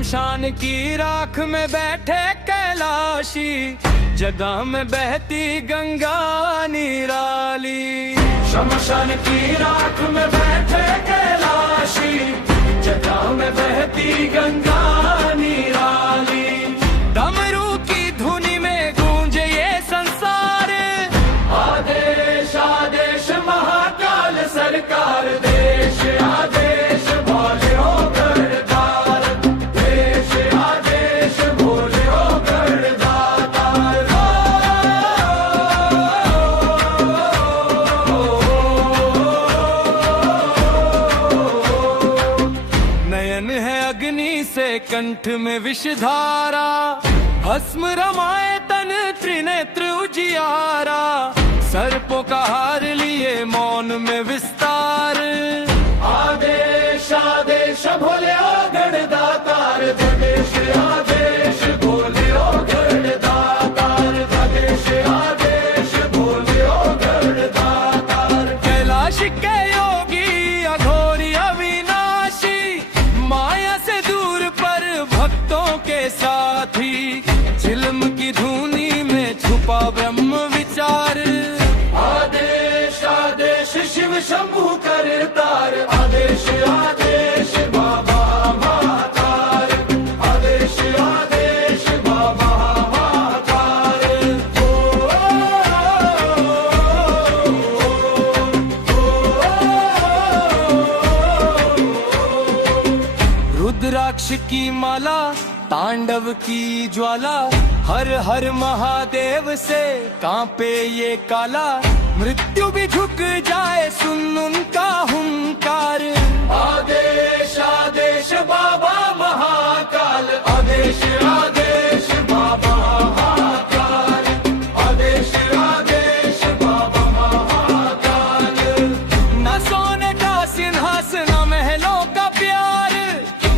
शमशान की राख में बैठे कैलाशी, जगह में बहती गंगा निराली। शमशान की राख में बैठे कैलाशी, जगह में बहती गंगा निराली। डमरू की धुनी में गूंजे ये संसार, आदेश आदेश महाकाल सरकार। देश आदेश बोले हो गढ़दार, देश आदेश बोले हो गढ़दार। नयन है अग्नि से कंठ में विषधारा, भस्म रमाए तन त्रिनेत्र उजियारा। सर्पों का हार लिए मौन में विस्तार, आदेश आदेश भोले ओ गढ़दातार। देश आदेश भोले ओ गढ़दातार, देश आदेश भोले ओ गढ़दातार। कैलाश के योगी अघोरी अविनाशी, माया से दूर पर भक्तों के साथी। झिलम की धुनी में छुपा ब्रह्म विचार, आदेश आदेश शिव शंभु करतार। आदेश आदेश बाबा महाकाल, आदेश आदेश बाबा महाकाल। रुद्राक्ष की माला, तांडव की ज्वाला। हर हर महादेव से कांपे ये काला। मृत्यु भी झुक जाए सुन उनका हुंकार, आदेश आदेश बाबा महाकाल। आदेश आदेश बाबा महाकाल, आदेश आदेश बाबा महाकाल। न सोने का सिंहासन, न महलों का प्यार,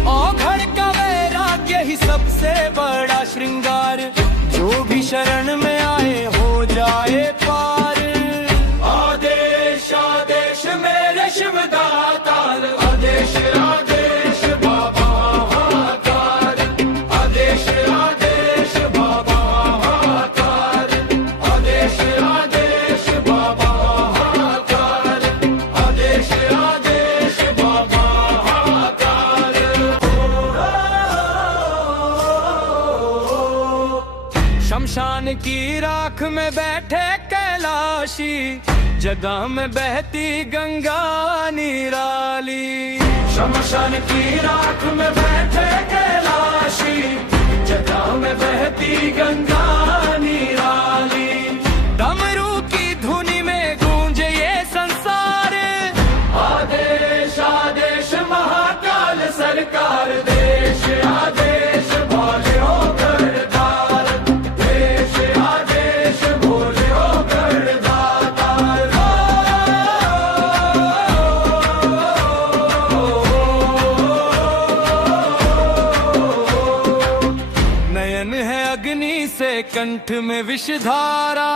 औघड़ का वैराग्य ही सबसे बड़ा श्रृंगार। जो भी शरण में आए हो जाए पार, आदेश आदेश मेरे शिव दातार। आदेश आदेश बाबा महाकाल, आदेश आदेश बाबा महाकाल, आदेश आदेश बाबा महाकाल, आदेश आदेश बाबा महाकाल। शमशान की राख में बैठे कैलाशी, जगह में बहती गंगा निराली। शमशान की राख में बैठे कैलाशी, जगह में बहती गंगा निराली। डमरू की धुनी में गूंजे ये संसार, आदेश आदेश महाकाल सरकार। देश आदेश बोले हो गढ़दार, देश आदेश बोले हो गढ़दार। नयन है अग्नि से कंठ में विषधारा,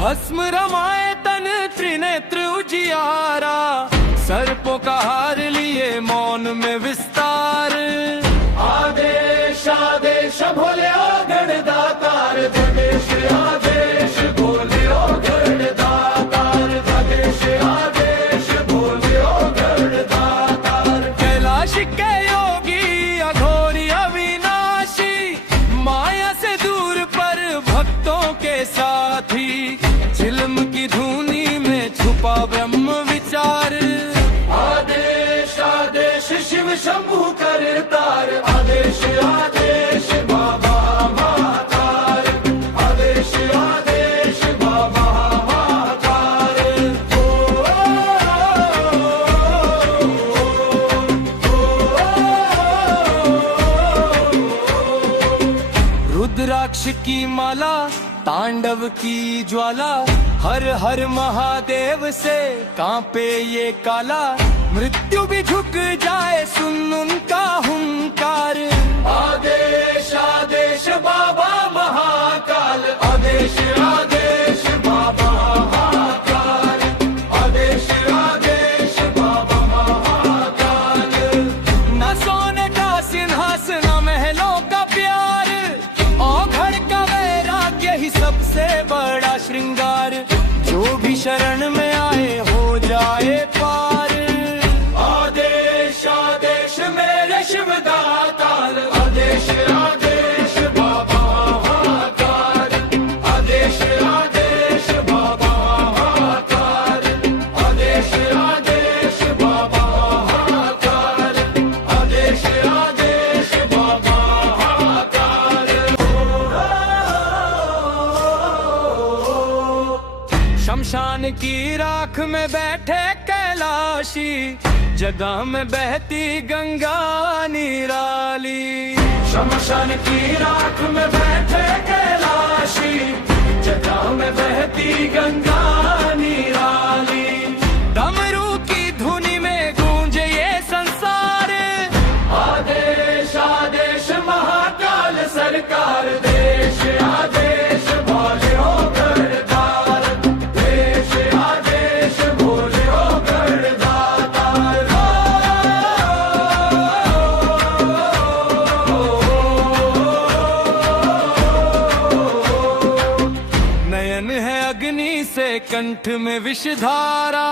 भस्म रमाए तन त्रिनेत्र उजियारा। सर्पों का हार लिए मौन में विस्तार, आदेश आदेश भोले ओ गढ़दातार। देश आदेश भोले ओ गढ़दातार, देश आदेश भोले ओ गढ़दातार। कैलाश के योगी अघोरी अविनाशी, माया से दूर पर भक्तों के साथी। झिलम की धुनी में छुपा ब्रह्म विचार, आदेश आदेश शिव शंभु करतार। आदेश आदेश बाबा महाकाल, आदेश आदेश बाबा महाकाल। रुद्राक्ष की माला, तांडव की ज्वाला। हर हर महादेव से कांपे ये काला। मृत्यु भी झुक जाए सुन उनका हुंकार, आदेश आदेश बाबा महाकाल। आदेश आदेश बाबा महाकाल, आदेश आदेश बाबा महाकाल। न सोने का सिंहासन में मेरे शिवदातार आदेश आदेश बाबा महाकाल आदेश आदेश बाबा महाकाल आदेश आदेश बाबा महाकाल आदेश आदेश बाबा महाकाल शमशान की राख में बैठे कैलाशी जगह में बहती गंगा निराली शमशान की राख में बैठे कैलाशी जगह में बहती गंगा निराली डमरू की धुनी में गूंजे ये संसार आदेश आदेश महाकाल सरकार देश आदेश भोले हो गढ़दार देश आदेश भोले हो गढ़दार नयन है अग्नि से कंठ में विषधारा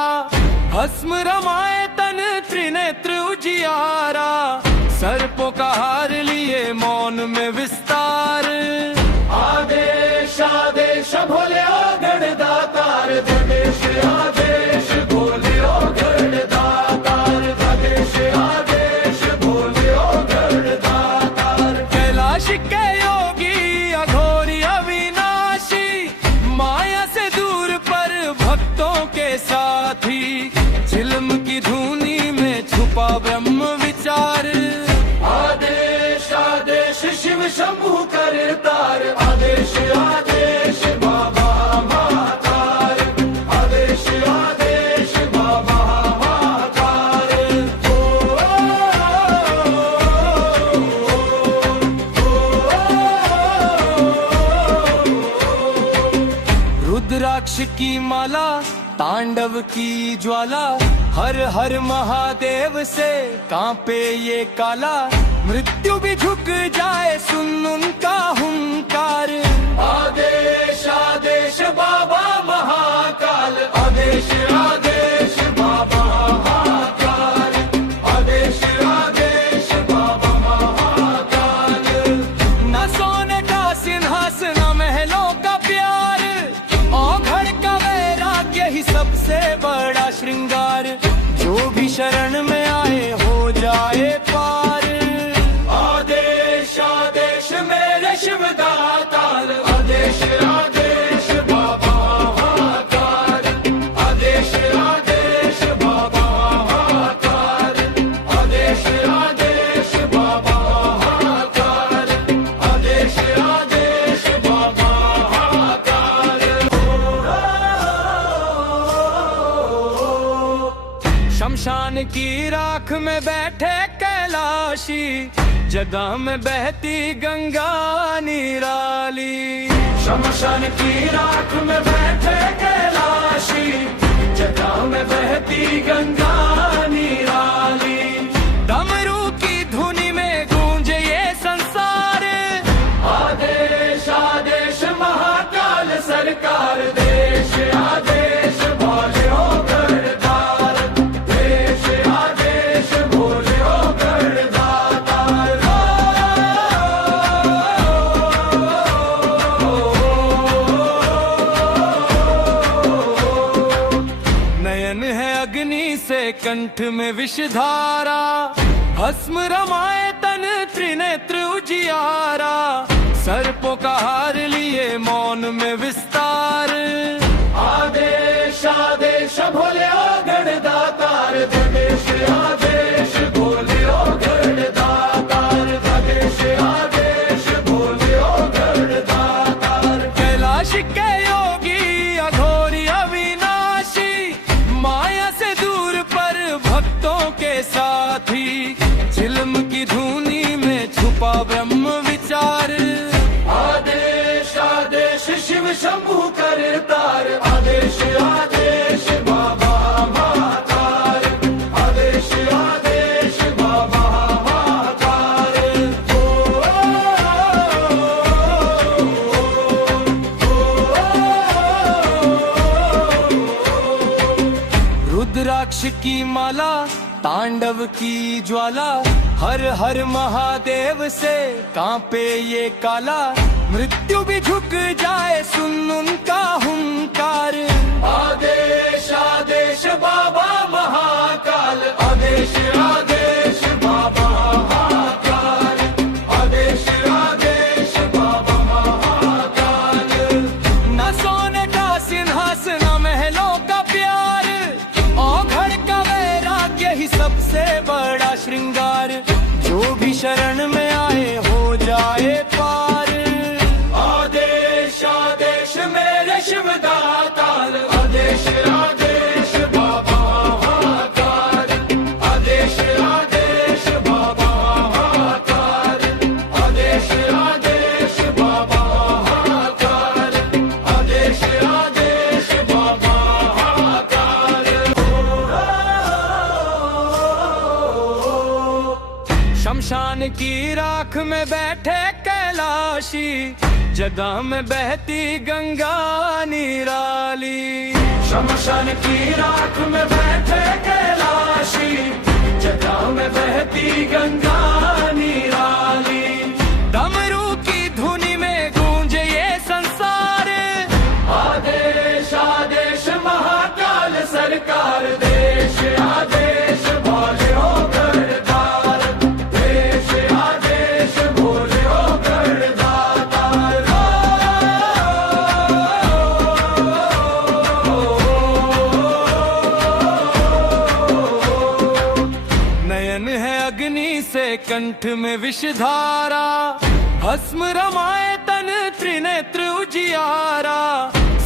भस्म रमाए तन त्रिनेत्र उजियारा सर्पों का हार लिए मौन में विस्तार आदेश आदेश भोले ओ गढ़दातार देश आदेश भोले ओ गढ़दातार देश आदेश भोले ओ गढ़दातार कैलाश के योगी अघोरी अविनाशी माया से दूर पर भक्तों के साथी झिलम की धुनी में छुपा ब्रह्म विचार आदेश आदेश शिव शंभु करतार आदेश आदेश बाबा महाकाल आदेश आदेश बाबा महाकाल रुद्राक्ष की माला तांडव की ज्वाला हर हर महादेव से कांपे ये काला मृत्यु भी झुक जाए सुन उनका हुंकार आदेश आदेश बाबा महाकाल आदेश आदेश बाबा महाकाल आदेश आदेश बाबा महाकाल न सोने का सिंहासन न महलों का प्यार औघड़ का वैराग्य ही सबसे बड़ा श्रृंगार जो भी शरण में आए हो जाए पार आदेश आदेश मेरे शिवदातार आदेश आदेश बाबा महाकाल आदेश आदेश बाबा महाकाल आदेश आदेश बाबा महाकाल आदेश आदेश बाबा महाकाल शमशान की राख में बैठे कैलाशी जगह में बहती गंगा निराली शमशान की राख में बैठे कैलाशी जगह में बहती गंगा निराली डमरू की धुनी में गूंजे ये संसार आदेश आदेश महाकाल सरकार देश आदेश भोले हो गढ़दार देश आदेश भोले हो गढ़दार नयन है अग्नि से कंठ में विषधारा भस्म रमाए तन त्रिनेत्र उजियारा सर्पों का हार लिए मौन में विस्तार आदेश आदेश भोले ओ गढ़दातार देश आदेश भोले ओ गढ़दातार देश आदेश भोले ओ गढ़दातार कैलाश के योगी अघोरी अविनाशी माया से दूर पर भक्तों के साथी झिलम की धुनी में छुपा ब्रह्म विचार आदेश आदेश शिव शंभु करतार आदेश आदेश बाबा महाकाल आदेश आदेश बाबा महाकाल रुद्राक्ष की माला तांडव की ज्वाला हर हर महादेव से कांपे ये काला, मृत्यु भी झुक जाए सुन उनका हुंकार। आदेश आदेश बाबा महाकाल, आदेश आदेश बाबा महाकाल, आदेश आदेश बाबा महाकाल। न सोने का सिंहासन न महलों का प्यार, औघड़ का वैराग्य ही सबसे बड़ा श्रृंगार। जो भी शरण में आए हो जाए पार। आदेश आदेश मेरे शिवदाताल, आदेश आदेश बाबा महाकाल, आदेश आदेश बाबा महाकाल, आदेश आदेश बाबा महाकाल, आदेश आदेश बाबा महाकाल। शमशान की राख में बैठे कैलाशी, जगह में बहती गंगा निराली। शमशान की राख में बैठे कैलाशी, जगह में बहती गंगा निराली। डमरू की धुनी में गूंजे ये संसार, आदेश आदेश महाकाल सरकार। देश आदेश भोले हो गढ़दार, देश आदेश भोले हो गढ़दार। नयन है अग्नि से कंठ में विषधारा, भस्म रमाए तन त्रिनेत्र उजियारा।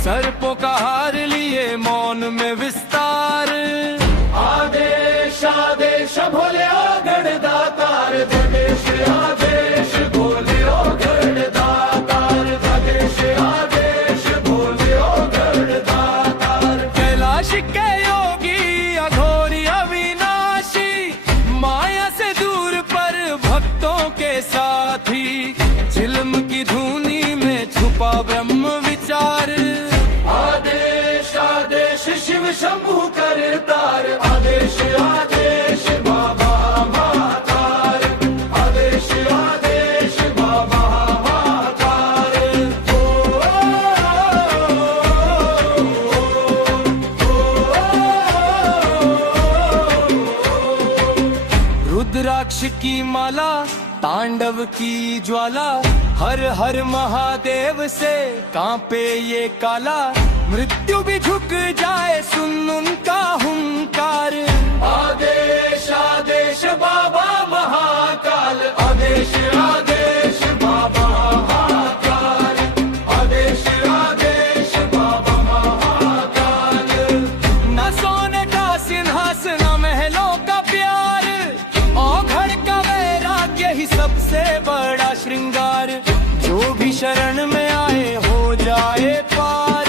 सर्पों का हार लिए मौन में विस्तार, आदेश आदेश भोले ओ गढ़दातार। देश आदेश भोले ओ गढ़दातार, देश आदेश भोले ओ गढ़दातार। कैलाश के योगी अघोरी अविनाशी, माया से दूर पर भक्तों के साथी। झिलम की धुनी में छुपा ब्रह्म विचार, आदेश आदेश शिव शंभु करतार। आदेश आदेश बाबा महाकाल, आदेश आदेश बाबा महाकाल। रुद्राक्ष की माला, तांडव की ज्वाला। हर हर महादेव से कांपे ये काला, मृत्यु भी झुक जाए सुन उनका हुंकार। आदेश आदेश बाबा महाकाल, आदेश आदेश बाबा महाकाल, आदेश आदेश बाबा महाकाल। न सोने का सिंहासन न महलों का प्यार, औघड़ का वैराग्य ही सबसे बड़ा श्रृंगार। जो भी शरण में आए हो जाए पार।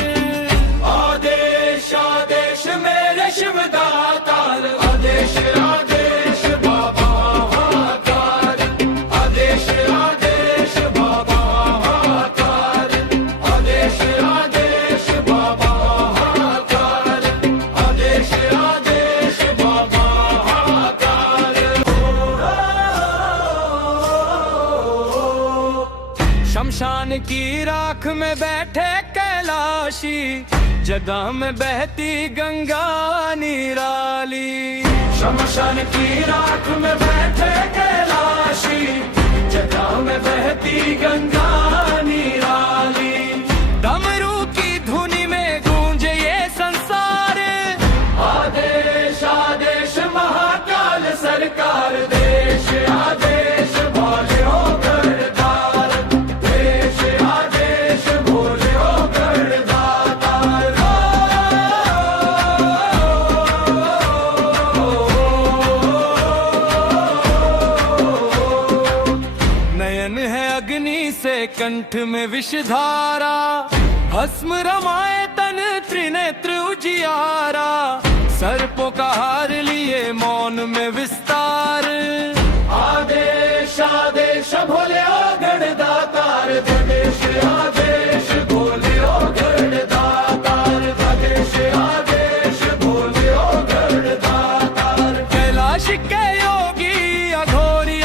आदेश आदेश मेरे शिवदाताल, आदेश आदेश बाबा महाकाल, आदेश आदेश बाबा महाकाल, आदेश आदेश बाबा महाकाल, आदेश आदेश बाबा महाकाल। शमशान की राख में बैठे कैलाशी, जगह में बहती गंगा निराली। शमशान की राख में बैठे कैलाशी, जगह में बहती गंगा निराली। डमरू की धुनी में गूंजे ये संसार, आदेश आदेश महाकाल सरकार। देश आदेश भोले हो गढ़दार, देश आदेश भोले हो गढ़दातार। नयन है अग्नि से कंठ में विषधारा, भस्म रमाए तन त्रिनेत्र उजियारा। सर्पों का हार लिए मौन में विस्तार, आदेश आदेश भोले ओ गढ़दातार। देश आदेश भोले ओ गढ़दातार, देश आदेश भोले ओ गढ़दातार। कैलाश के योगी अघोरी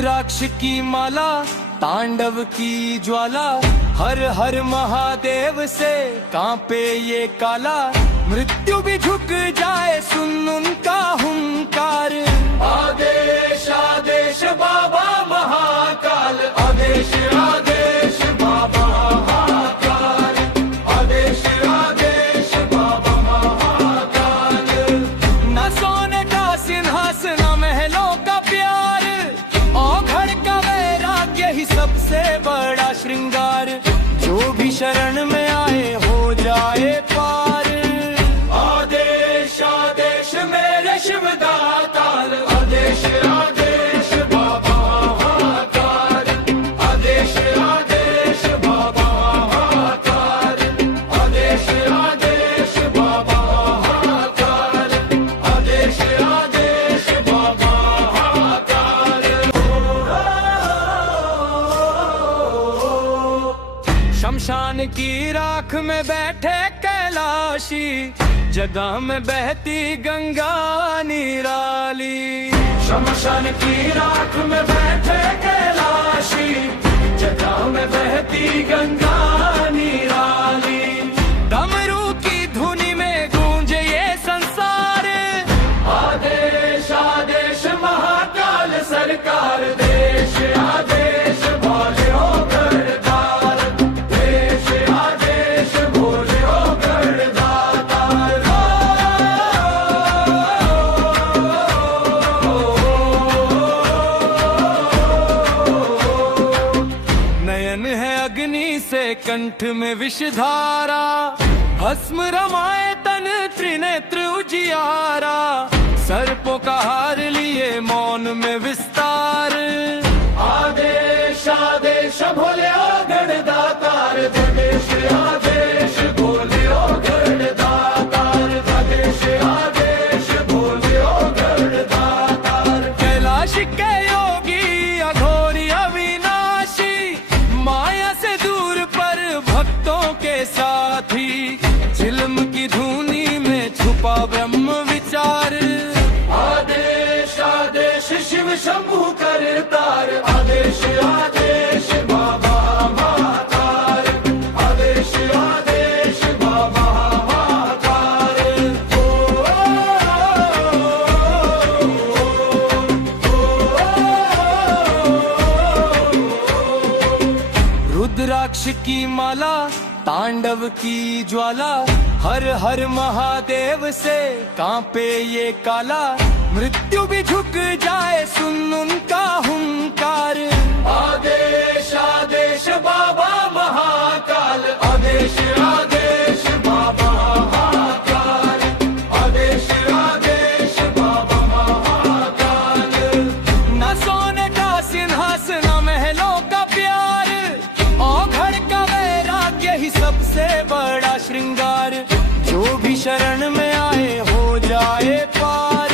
रुद्राक्ष की माला तांडव की ज्वाला, हर हर महादेव से कांपे ये काला। मृत्यु भी झुक जाए सुन उनका हुंकार। आदेश आदेश बाबा महाकाल, आदेश आदेश बाबा महाकाल, आदेश आदेश बाबा महाकाल। न सोने का सिंहासन न महलों का प्यार, औघड़ का वैराग्य ही सबसे बड़ा श्रृंगार। जो भी शरण में आए हो जाए पार। आदेश आदेश मेरे शिवदाताल, आदेश आदेश बाबा महाकाल, आदेश आदेश बाबा महाकाल, आदेश आदेश बाबा महाकाल, आदेश आदेश बाबा महाकाल। शमशान की राख में बैठे कैलाशी, जगह में बहती गंगा निराली। शमशान की राख में बैठे कैलाशी, जगह में बहती गंगा निराली। डमरू की धुनी में गूंजे ये संसार। आदेश आदेश महाकाल सरकार, देश आदेश भोले हो गढ़दार, देश आदेश भोले हो गढ़दार। नयन है अग्नि से कंठ में विषधारा, भस्म रमाए तन त्रिनेत्र उजियारा। सर्पों का हार लिए मौन में विस्तार। आदेश आदेश भोले ओ गढ़दातार, देश आदेश भोले ओ गढ़दातार, देश आदेश भोले ओ गढ़दातार। कैलाश के योगी अघोरी अविनाशी, माया से दूर पर भक्तों के साथी। झिलम की धुनी में छुपा ब्रह्म विचार। आदेश आदेश शिव शंभु करतार, आदेश आदेश बाबा महाकाल, आदेश आदेश बाबा महाकाल। रुद्राक्ष की माला तांडव की ज्वाला, हर हर महादेव से कांपे ये काला। मृत्यु भी झुक जाए सुन उनका हुंकार। आदेश आदेश बाबा महाकाल, आदेश आदेश बाबा महाकाल, आदेश आदेश बाबा महाकाल। न सोने का सिंहासन न महलों का प्यार, औघड़ का वैराग्य ही सबसे बड़ा श्रृंगार। जो भी शरण में आए हो जाए पार।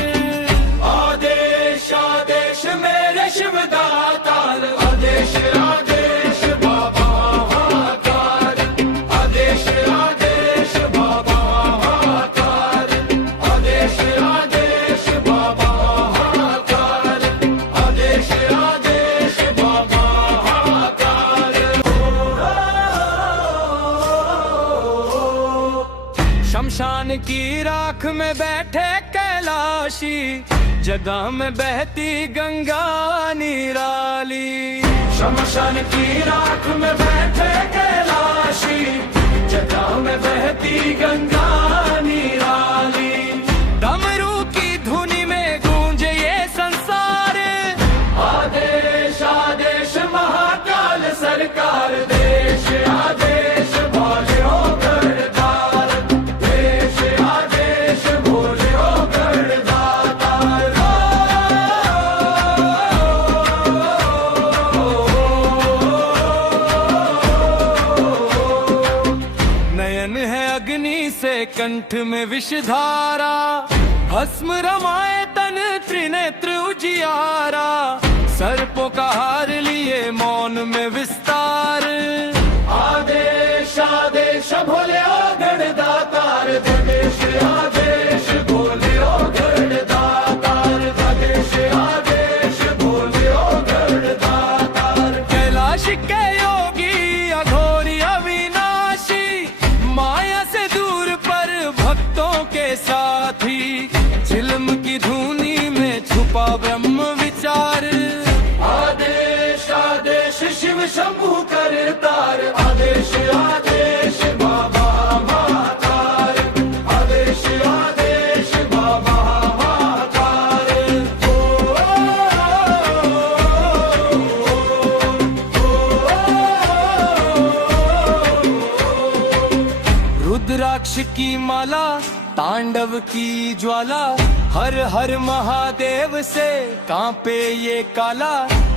आदेश आदेश मेरे शिवदाताल, आदेश आदेश बाबा महाकाल, आदेश आदेश बाबा महाकाल, आदेश आदेश बाबा महाकाल, आदेश आदेश बाबा महाकाल। शमशान की राख में बैठे कैलाशी, जगह में बहती गंगा निराली। शमशान की राख में बैठे कैलाशी, जगह में बहती गंगा निराली। डमरू की धुनी में गूंजे ये संसार। आदेश आदेश महाकाल सरकार, देश आदेश भोले हो गढ़दार, देश आदेश भोले हो गढ़दार। नयन है अग्नि से कंठ में विषधारा, भस्म रमाए तन त्रिनेत्र उजियारा। सर्पों का हार लिए मौन में विस्तार। आदेश आदेश भोले ओ गढ़दातार, देश आदेश भोले ओ गढ़दातार, देश आदेश भोले ओ गढ़ छुपा ब्रह्म विचार। आदेश आदेश शिव शंभू करतार, आदेश आदेश बाबा महाकाल, आदेश आदेश बाबा महाकाल। रुद्राक्ष की माला, तांडव की ज्वाला, हर हर महादेव से कांपे ये काला।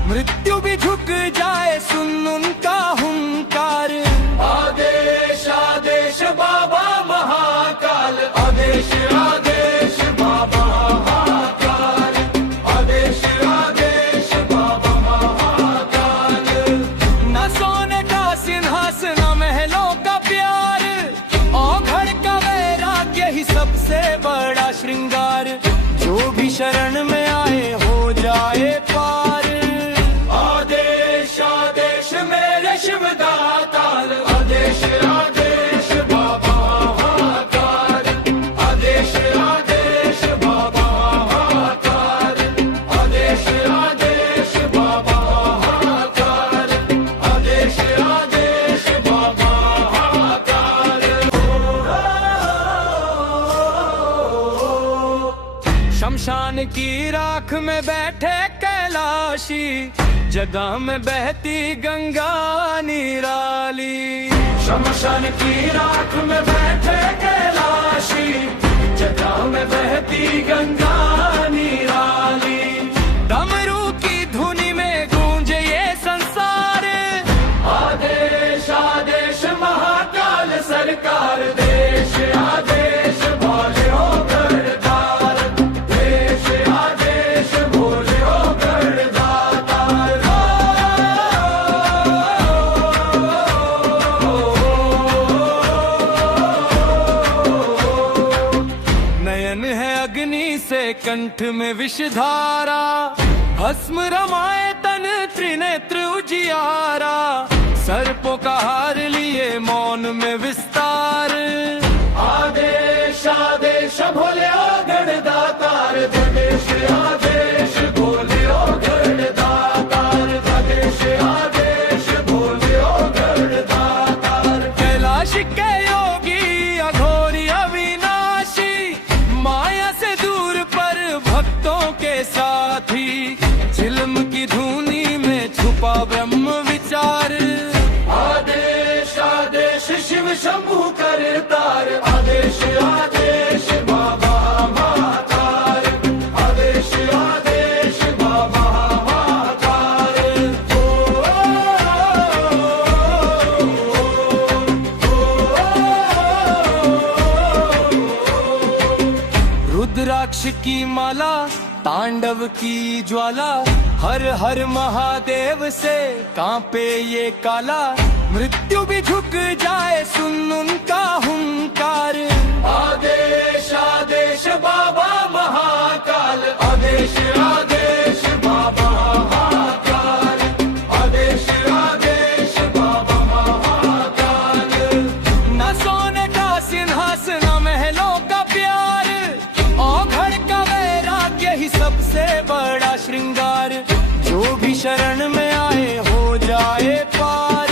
मृत्यु भी झुक जाए सुन उनका हुंकार। आदेश आदेश बाबा महाकाल, आदेश आदेश बाबा महाकाल, आदेश आदेश बाबा महाकाल। न सोने का सिंहासन, न महलों का प्यार, औघड़ का वैराग्य ही सबसे बड़ा श्रृंगार। जो भी शरण में आए हो जाए पार। आदेश आदेश मेरे शिव दातार, आदेश आदेश बाबा महाकाल, आदेश आदेश बाबा महाकाल, आदेश आदेश बाबा महाकाल, आदेश आदेश बाबा महाकाल। शमशान की राख में बैठे कैलाशी, जगह में बहती गंगा निराली। शमशान की राख में बैठे कैलाशी, जगह में बहती गंगा निराली। डमरू की धुनी में गूंजे ये संसार। आदेश आदेश महाकाल सरकार, देश आदेश भोले हो गढ़दार, देश आदेश भोले हो गढ़दार। नयन है अग्नि से कंठ में विषधारा, भस्म रमाए तन त्रिनेत्र उजियारा। सर्पों का हार लिए मौन में विस्तार। आदेश आदेश भोले ओ गढ़दातार, देश आदेश भोले ओ गढ़दातार, देश आदेश भोले ओ गढ़दातार। कैलाश के योगी अघोरी अविनाशी, माया से दूर पर भक्तों के साथी। झिलम की धुनी में छुपा ब्रह्म विचार। आदेश आदेश शिव शंभू करतार, आदेश आदेश बाबा महाकाल, आदेश आदेश बाबा महाकाल। रुद्राक्ष की माला, तांडव की ज्वाला, हर हर महादेव से कांपे ये काला। मृत्यु भी झुक जाए सुन उनका हुंकार। आदेश आदेश बाबा महाकाल, आदेश आदेश बाबा महाकाल, आदेश आदेश बाबा महाकाल। न सोने का सिंहासन, न महलों का प्यार, औघड़ का वैराग्य ही सबसे बड़ा श्रृंगार। जो भी शरण में आए हो जाए पार।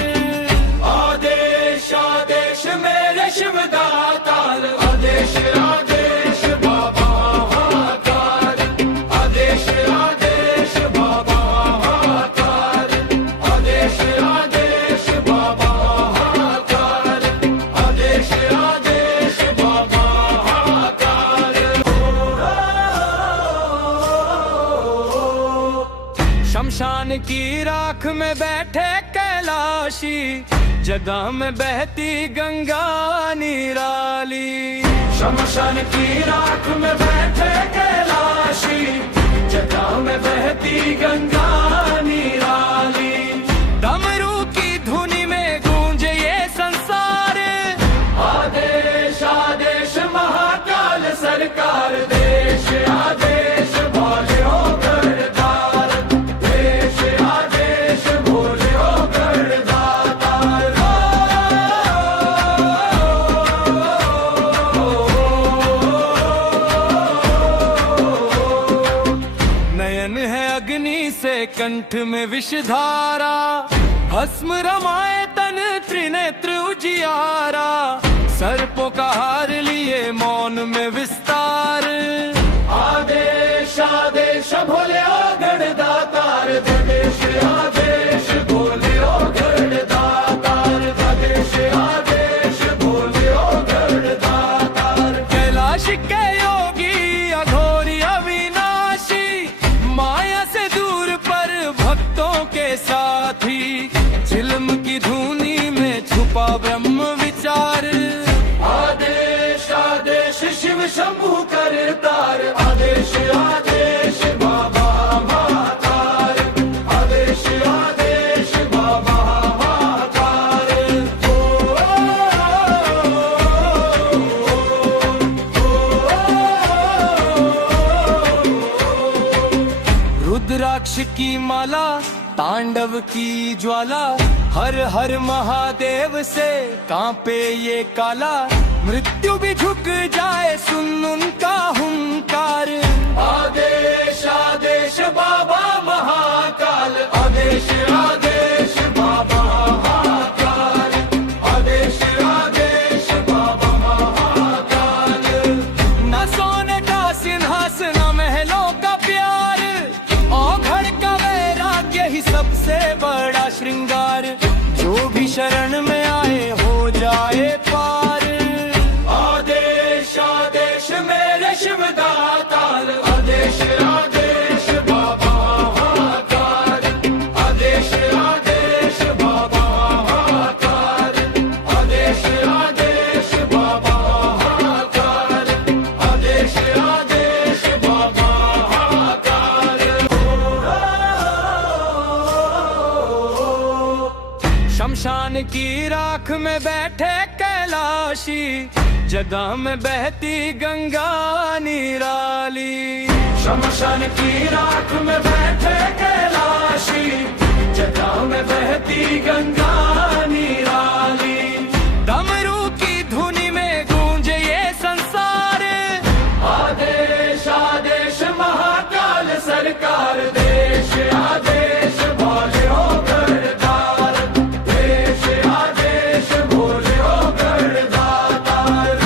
आदेश आदेश मेरे शिव दातार, आदेश आदेश बाबा महाकाल, आदेश आदेश बाबा महाकाल, आदेश आदेश बाबा महाकाल, आदेश आदेश बाबा महाकाल। शमशान की राख में बैठे कैलाशी, जगह में बहती गंगा निराली। शमशान की राख में बैठे कैलाशी, जगह में बहती गंगा निराली। डमरू की धुनी में गूंजे ये संसार। आदेश आदेश महाकाल सरकार, देश आदेश भोले हो गढ़दार, देश आदेश भोले हो गढ़दातार। नयन है अग्नि से कंठ में विषधारा, भस्म रमाए तन त्रिनेत्र उजियारा, सर्पों का हार लिए मौन में विस्तार। आदेश आदेश भोले ओ गणदातार, आदेश आदेश भोले ओ गणदातार, आदेश भोले ओ गणदातार। कैलाश के योगी अघोरी अविनाशी, माया से दूर पर भक्तों के साथी, झिलम की धुनी में छुपा ब्रह्म विचार। आदेश आदेश शिव शंभु करतार, आदेश आदेश बाबा महाकाल, आदेश आदेश बाबा महाकाल। रुद्राक्ष की माला, तांडव की ज्वाला, हर हर महादेव से कांपे ये काला, मृत्यु भी झुक जाए सुन उनका हुंकार। आदेश आदेश बाबा महाकाल, आदेश आदेश बाबा महाकाल, आदेश आदेश बाबा महाकाल। न सोने का सिंहासन, न महलों का प्यार, औघड़ का वैराग्य ही सबसे बड़ा श्रृंगार, जो भी शरण में आए हो जाए पार। आदेश आदेश मेरे शिव दातार, आदेश आदेश बाबा महाकाल, आदेश आदेश बाबा महाकाल, आदेश आदेश बाबा महाकाल, आदेश आदेश बाबा महाकाल। शमशान की राख में बैठे कैलाशी, जगह में बहती गंगा निराली। शमशान की राख में बैठे कैलाशी, जगह में बहती गंगा निराली। डमरू की धुनी में गूंजे ये संसार, आदेश आदेश महाकाल सरकार, देश आदेश भोले हो गणदार, देश आदेश भोले हो गणदातार।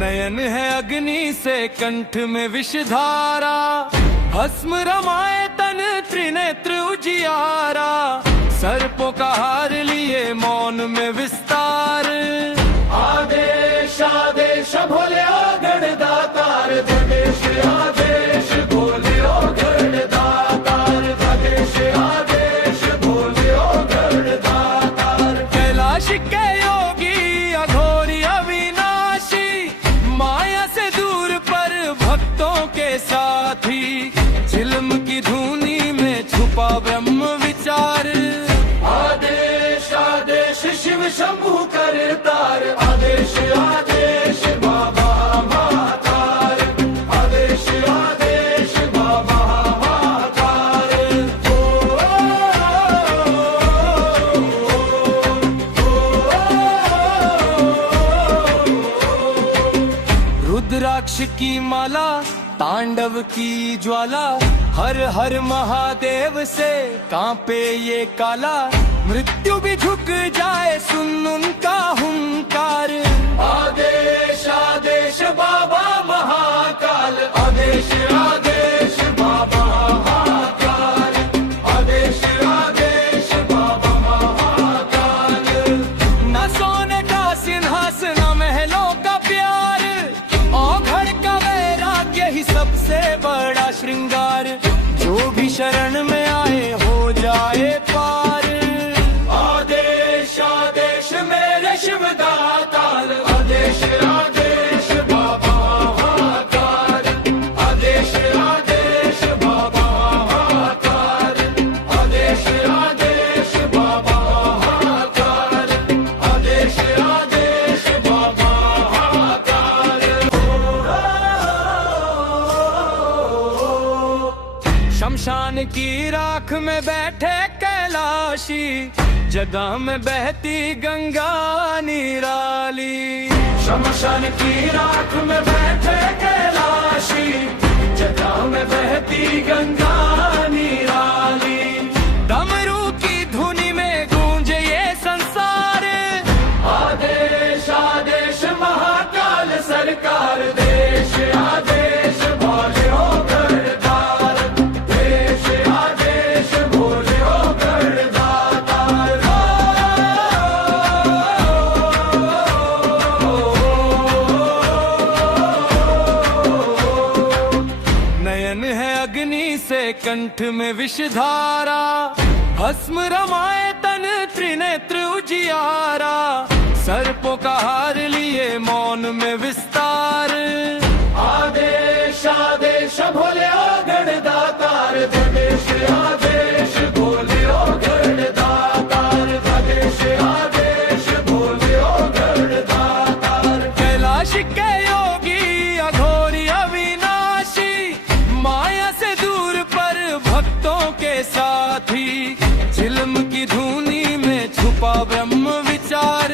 नयन है अग्नि से कंठ में विषधारा, भस्म रमाए तन त्रिनेत्र उजियारा, सर्पों का हार लिए मौन में विस्तार। आदेश आदेश भोले ओ गणदातार, आदेश आदेश भोले ओ गणदातार, आदेश आदेश भोले ओ गणदातार। कैलाश के योगी अघोरी अविनाशी, माया से दूर पर भक्तों के साथी, झिलम की धुनी में छुपा ब्रह्म विचार। आदेश आदेश शिव शंभु करतार, आदेश आदेश बाबा महाकाल, आदेश आदेश बाबा महाकाल। रुद्राक्ष की माला, तांडव की ज्वाला, हर हर महादेव से कांपे ये काला, मृत्यु भी झुक जाए सुन उनका हुंकार। आदेश आदेश बाबा महाकाल, आदेश आदेश बाबा महाकाल, आदेश आदेश बाबा महाकाल। न सोने का सिंहासन, न महलों का प्यार, औघड़ का वैराग्य ही सबसे बड़ा श्रृंगार, जो भी शरण में आए हो जाए पार। आदेश आदेश मेरे शिव दातार, आदेश आदेश बाबा महाकाल, आदेश आदेश बाबा महाकाल, आदेश आदेश बाबा महाकाल, आदेश आदेश बाबा महाकाल। शमशान की राख में बैठे कैलाशी, जगह में बहती गंगा नी शमशान की राख में बैठे कैलाशी, जटा में बहती गंगा निराली। डमरू की धुनी में गूंजे ये संसार, आदेश आदेश महाकाल सरकार। देश आदेश भोले हो गढ़दार, देश आदेश भोले हो गढ़दार। नयन है अग्नि से कंठ में विषधारा, भस्म रमाए तन त्रिनेत्र उजियारा। सर्पों का हार लिए मौन में विस्तार, आदेश आदेश भोले ओ गढ़दातार। देश आदेश भोले ओ गढ़दातार, देश आदेश भोले ओ गढ़दातार। कैलाश के योगी अघोरी अविनाशी, माया से दूर पर भक्तों के साथी। झिलम की धुनी में छुपा ब्रह्म विचार,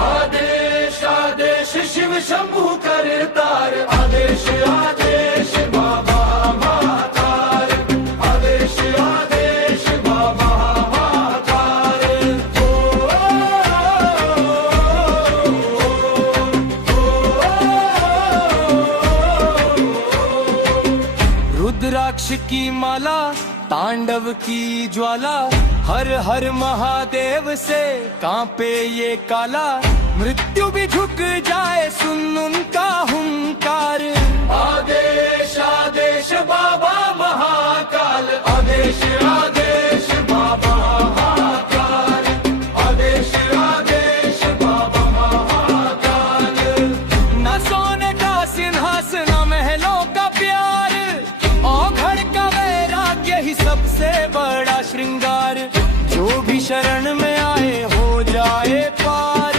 आदेश आदेश शिव शंभु करतार। आदेश आदेश बाबा महाकाल, आदेश आदेश बाबा महाकाल। रुद्राक्ष की माला, तांडव की ज्वाला। हर हर महादेव से कांपे ये काला। मृत्यु भी झुक जाए सुन उनका हुंकार, आदेश आदेश बाबा महाकाल। आदेश आदेश बाबा महाकाल, आदेश आदेश बाबा महाकाल। न सोने का सिंहासन, न महलों का प्यार, औघड़ का वैराग्य ही सबसे बड़ा श्रृंगार। जो भी शरण में आए हो जाए पार,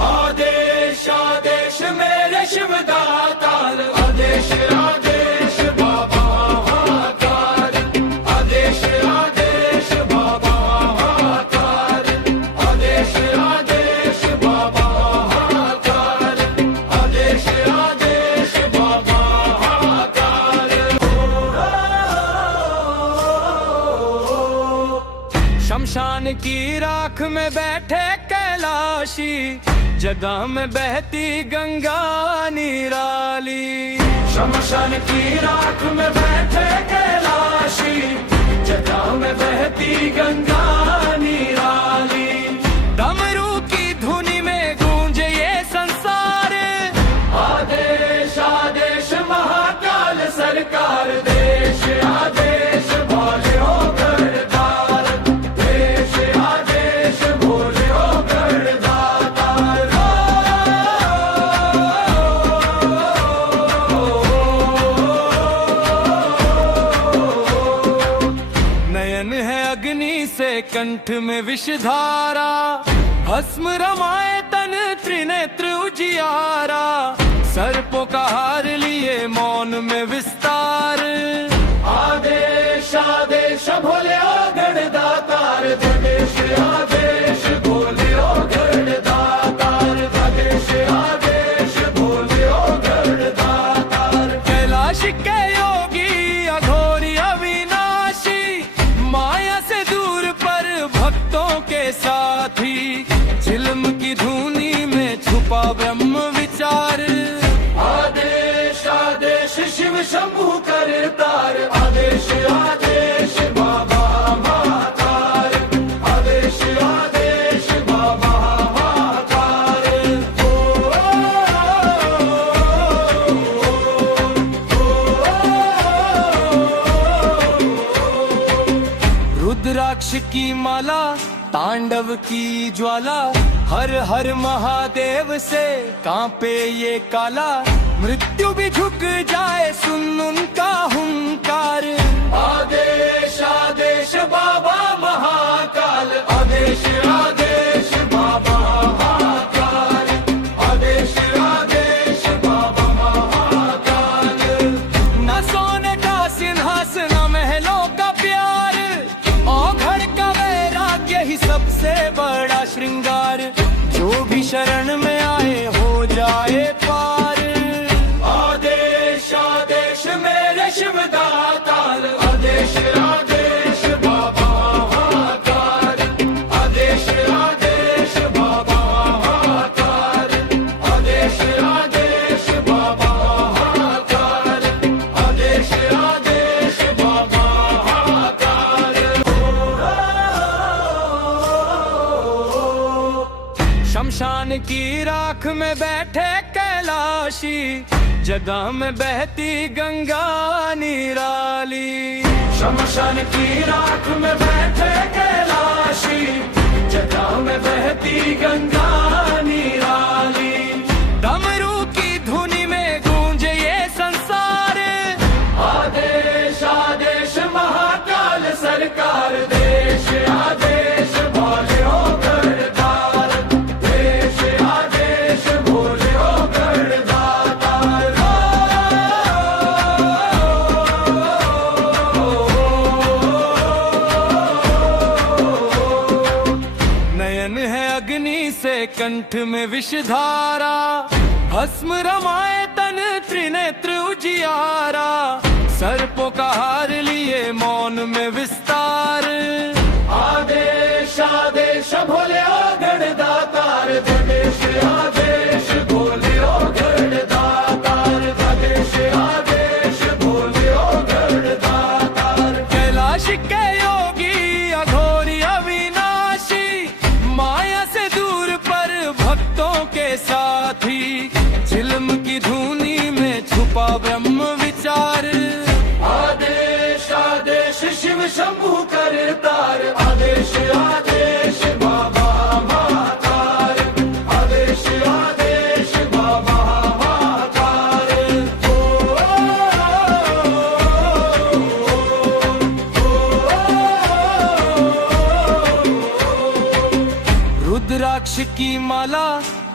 आदेश आदेश मेरे शिव दातार। आदेश आदेश बाबा महाकाल, आदेश आदेश बाबा महाकाल, आदेश आदेश बाबा महाकाल, आदेश आदेश बाबा महाकाल। शमशान की राख में बैठे कैलाशी, जगह में बहती गंगा निराली। शमशान की राख में बैठे कैलाशी, जगह में बहती गंगा निराली। डमरू की धुनी में गूंजे ये संसार, आदेश आदेश महाकाल सरकार। देश आदेश भोले हो गढ़दार, देश आदेश भोले हो गढ़दार। नयन है अग्नि से कंठ में विषधारा, भस्म रमाए तन त्रिनेत्र उजियारा। सर्पों का हार लिए मौन में विस्तार, आदेश आदेश भोले ओ गढ़दातार। देश आदेश भोले ओ गढ़दातार, देश आदेश भोले ओ गढ़दातार। कैलाश के योगी अघोरी अविनाशी, माया से दूर पर भक्तों के साथी। झिलम की धुनी में छुपा ब्रह्म विचार, आदेश आदेश शिव शंभु करतार। आदेश आदेश बाबा महाकाल, आदेश आदेश बाबा महाकाल। रुद्राक्ष की माला, तांडव की ज्वाला। हर हर महादेव से कांपे ये काला। मृत्यु भी झुक जाए सुन उनका हुंकार, आदेश आदेश बाबा महाकाल। आदेश आदेश बाबा महाकाल, आदेश आदेश बाबा महाकाल। न सोने का सिंहासन, न महलों का प्यार, औघड़ का वैराग्य ही सबसे बड़ा श्रृंगार। जो भी शरण में आए हो की राख में बैठे कैलाशी, जगह में बहती गंगा निराली। शमशान की राख में बैठे कैलाशी, जगह में बहती गंगा निराली। डमरू की धुनी में गूंजे ये संसार, आदेश आदेश महाकाल सरकार। देश आदेश भोले हो गढ़दार, देश आदेश भोले हो गढ़दार। नयन है अग्नि से कंठ में विषधारा, भस्म रमाए तन त्रिनेत्र उजियारा। सर्पों का हार लिए मौन में विस्तार, आदेश आदेश भोले ओ गढ़दातार। देश आदेश भोले ओ गढ़दातार, देश आदेश भोले ओ गढ़दातार। कैलाश के योगी अघोरी अविनाशी, माया से दूर पर भक्तों के साथी। झिलम की धुनी में छुपा ब्रह्म विचार, आदेश आदेश शिव शंभु करतार। आदेश आदेश बाबा महाकाल, आदेश आदेश बाबा महाकाल। रुद्राक्ष की माला,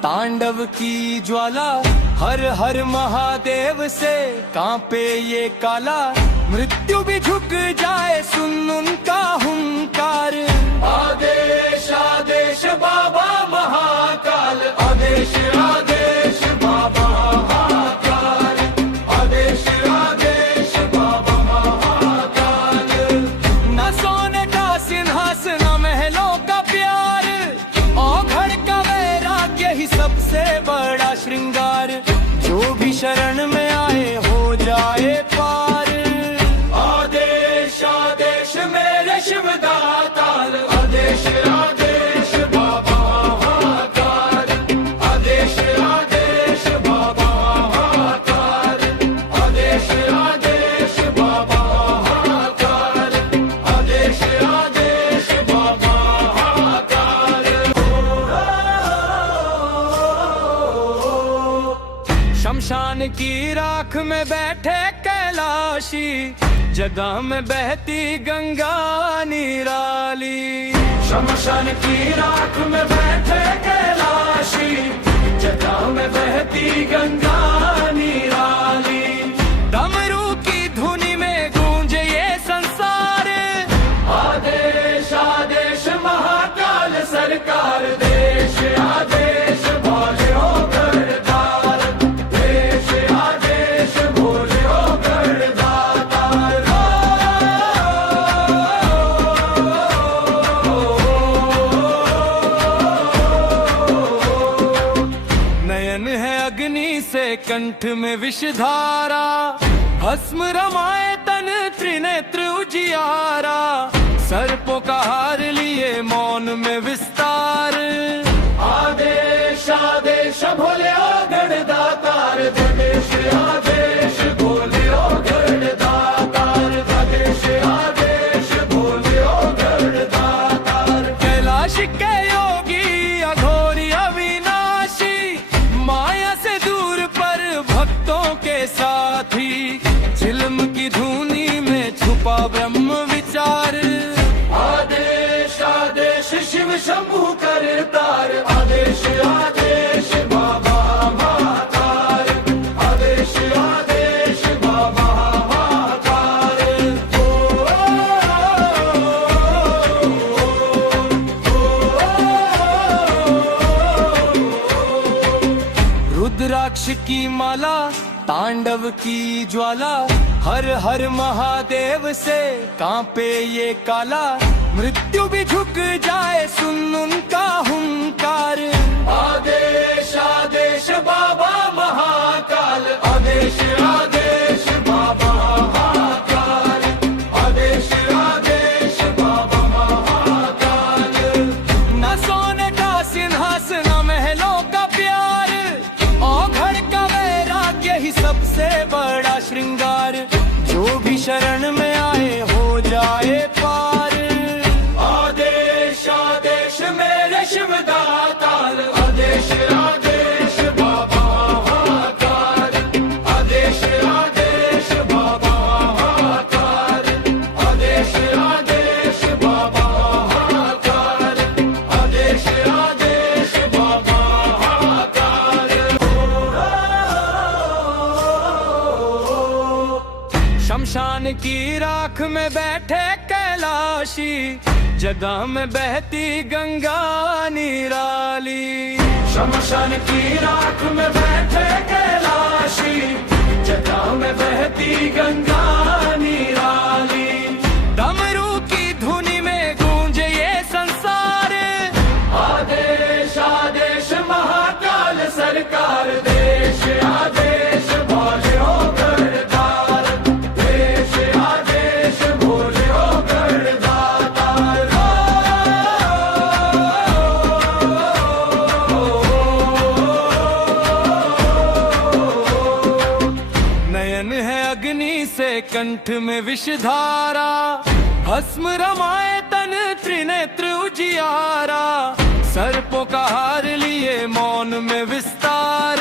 तांडव की ज्वाला। हर हर महादेव से कांपे ये काला। मृत्यु भी झुक जाए सुन उनका हुंकार, आदेश आदेश बाबा महाकाल। आदेश आदेश बाबा महाकाल, आदेश आदेश बाबा महाकाल। न सोने का सिंहासन, न महलों का प्यार, औघड़ का वैराग्य ही सबसे बड़ा श्रृंगार। जो भी शरण में आए हो जाए पार, आदेश आदेश मेरे शिव दाताल। आदेश आदेश बाबा महाकाल, आदेश आदेश बाबा महाकाल, आदेश आदेश बाबा महाकाल, आदेश आदेश बाबा महाकाल। शमशान की राख में बैठे कैलाशी, जगह में बहती गंगा निराली। शमशान की राख में बैठे कैलाशी, जगह में बहती गंगा निराली। डमरू की धुनी में गूंजे ये संसार, आदेश आदेश महाकाल सरकार। देश आदेश भोले हो गढ़दार, देश आदेश भोले हो गढ़दार। नयन है अग्नि से कंठ में विषधारा, भस्म रमाए तन त्रिनेत्र उजियारा। सर्पों का हार लिए मौन में विस्तार, आदेश आदेश भोले ओ गढ़दातार। देश आदेश भोले ओ गढ़दातार, देश आदेश भोले ओ गढ़दातार। कैलाश के योगी अघोरी अविनाशी, माया से दूर पर भक्तों के साथी। झिलम की धुनी में छुपा ब्रह्म विचार, आदेश आदेश शिव शंभु करतार। आदेश आदेश बाबा महाकाल, आदेश आदेश बाबा महाकाल। रुद्राक्ष की माला, तांडव की ज्वाला। हर हर महादेव से कांपे ये काला। मृत्यु भी झुक जाए सुन उनका हुंकार, आदेश आदेश बाबा महाकाल। आदेश आदेश बाबा महाकाल, आदेश आदेश बाबा महाकाल। न सोने का सिंहासन, न महलों का की राख में बैठे कैलाशी, जगह में बहती गंगा निराली। शमशान की राख में बैठे कैलाशी, जगह में बहती गंगा निराली। डमरू की धुनी में गूंजे ये संसार, आदेश आदेश महाकाल सरकार। देश आदेश भोले हो गढ़दार, देश आदेश भोले हो गढ़दार। नयन है अग्नि से कंठ में विषधारा, भस्म रमाए तन त्रिनेत्र उजियारा। सर्पों का हार लिए मौन में विस्तार,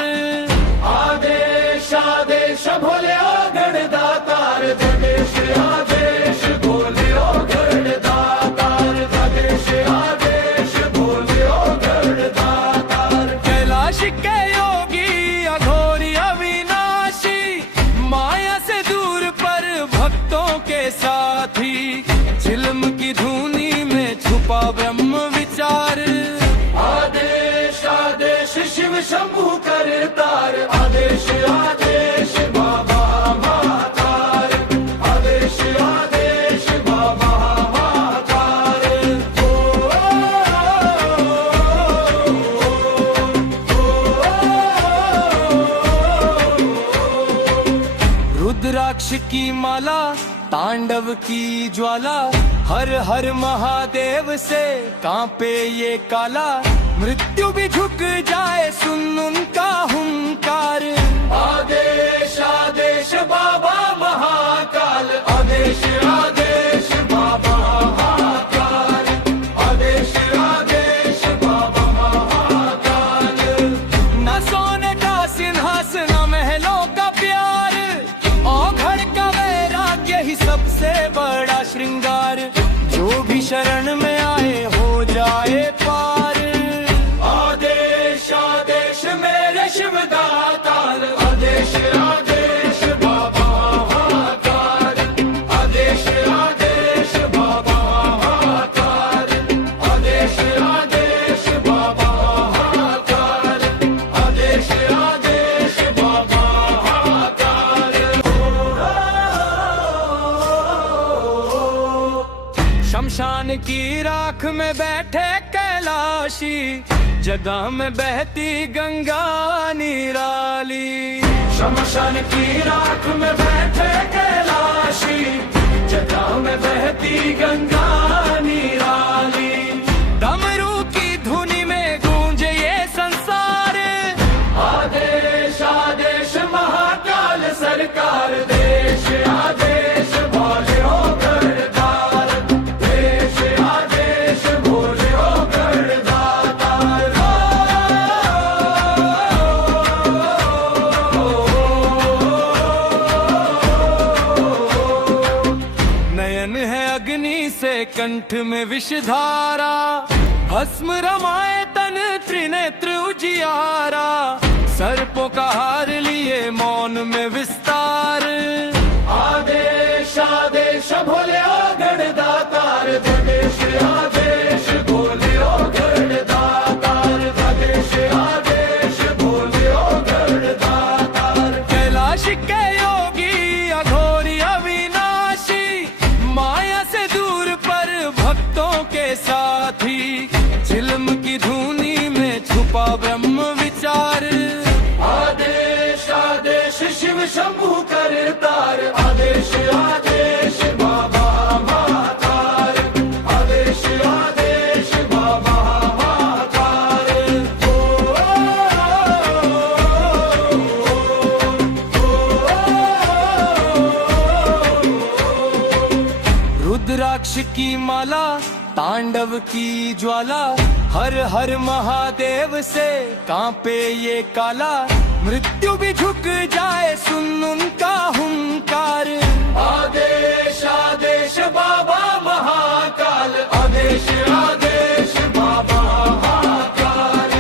आदेश आदेश भोले ओ गढ़दातार। देश आदेश भोले ओ गढ़दातार, देश आदेश भोले ओ गढ़दातार। कैलाश के योगी अघोरी अविनाशी, माया से दूर पर भक्तों के साथी। झिलम की धुनी में छुपा ब्रह्म विचार, आदेश आदेश शिव शंभु करतार। आदेश आदेश बाबा महाकाल, आदेश आदेश बाबा महाकाल। रुद्राक्ष की माला, तांडव की ज्वाला। हर हर महादेव से कांपे ये काला। मृत्यु भी झुक जाए सुन उनका हुंकार, आदेश आदेश बाबा महाकाल। आदेश आदेश बाबा महाकाल, आदेश आदेश बाबा महाकाल। न सोने का सिंहासन, न महलों का प्यार, औघड़ का वैराग्य ही सबसे बड़ा श्रृंगार। जो भी शरण में आए हो जाए पार, आदेश आदेश मेरे शिवदातार। आदेश आदेश बाबा महाकाल, आदेश आदेश बाबा महाकाल, आदेश आदेश बाबा महाकाल, आदेश आदेश बाबा महाकाल। शमशान की राख में बैठे कैलाशी, जगह में बहती गंगा निराली। शमशान की राख में बैठे कैलाशी, जगह में बहती गंगा निराली। डमरू की धुनी में गूंजे ये संसार, आदेश आदेश महाकाल सरकार। देश आदेश भोले हो गढ़दार, देश आदेश भोले हो गढ़दातार। नयन है अग्नि से कंठ में विषधारा, भस्म रमाए तन त्रिनेत्र उजियारा। सर्पों का हार लिए मौन में विस्तार, आदेश आदेश भोले ओ गढ़दातार। देश आदेश भोले ओ गढ़दातार, देश आदेश भोले ओ गढ़दातार। कैलाश के योगी अघोरी अविनाशी, माया से दूर पर भक्तों के साथी। झिलम की धुनी में छुपा ब्रह्म विचार, आदेश आदेश शिव शंभु करतार। आदेश आदेश बाबा महाकाल, आदेश आदेश बाबा महाकाल। रुद्राक्ष की माला, तांडव की ज्वाला। हर हर महादेव से कांपे ये काला। मृत्यु भी झुक जाए सुन उनका हुंकार, आदेश आदेश बाबा महाकाल। आदेश आदेश बाबा महाकाल,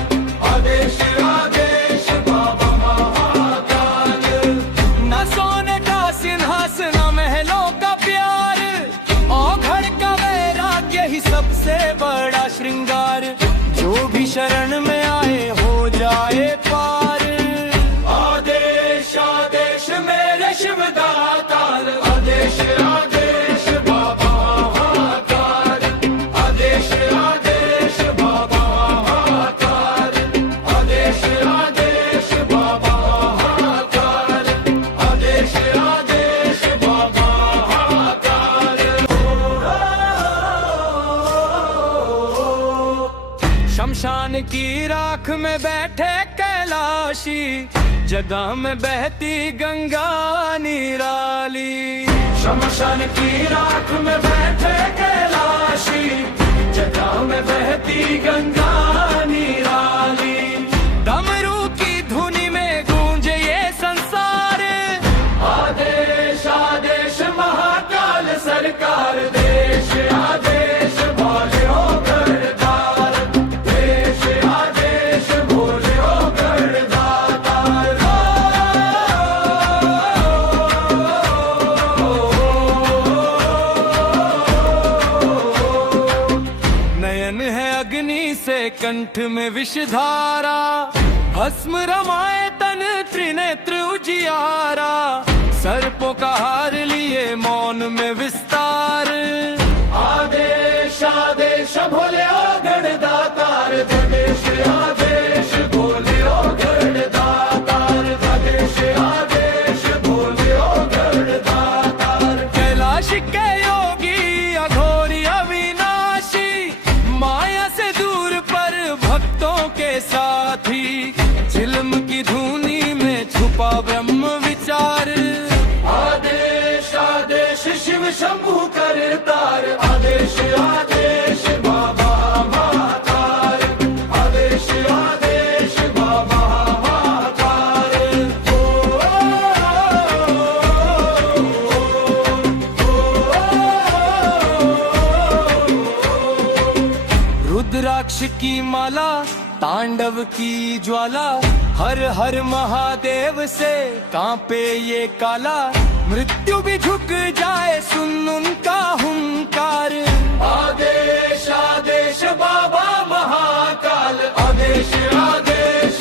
आदेश आदेश बाबा महाकाल। न सोने का सिंहासन, न महलों का राख में बैठे कैलाशी, जगह में बहती गंगा निराली। शमशान की राख में बैठे कैलाशी, जगह में बहती गंगा निराली। डमरू की धुनी में गूंजे ये संसार, आदेश आदेश महाकाल सरकार। देश आदेश भोले हो गढ़दार, देश आदेश भोले हो गढ़दार। नयन है अग्नि से कंठ में विषधारा, भस्म रमाए तन त्रिनेत्र उजियारा। सर्पों का हार लिए मौन में विस्तार, आदेश आदेश भोले ओ गढ़दातार। देश आदेश भोले ओ गढ़दातार, देश आदेश भोले ओ गढ़दातार। कैलाश के योगी अघोरी अविनाशी, माया से दूर पर भक्तों के साथी। झिलम की धुनी में छुपा ब्रह्म विचार, आदेश आदेश शिव शंभु करतार। आदेश आदेश बाबा महाकाल, आदेश आदेश बाबा महाकाल। रुद्राक्ष की माला, तांडव की ज्वाला। हर हर महादेव से कांपे ये काला। मृत्यु भी झुक जाए सुन उनका हुंकार। आदेश आदेश बाबा महाकाल, आदेश आदेश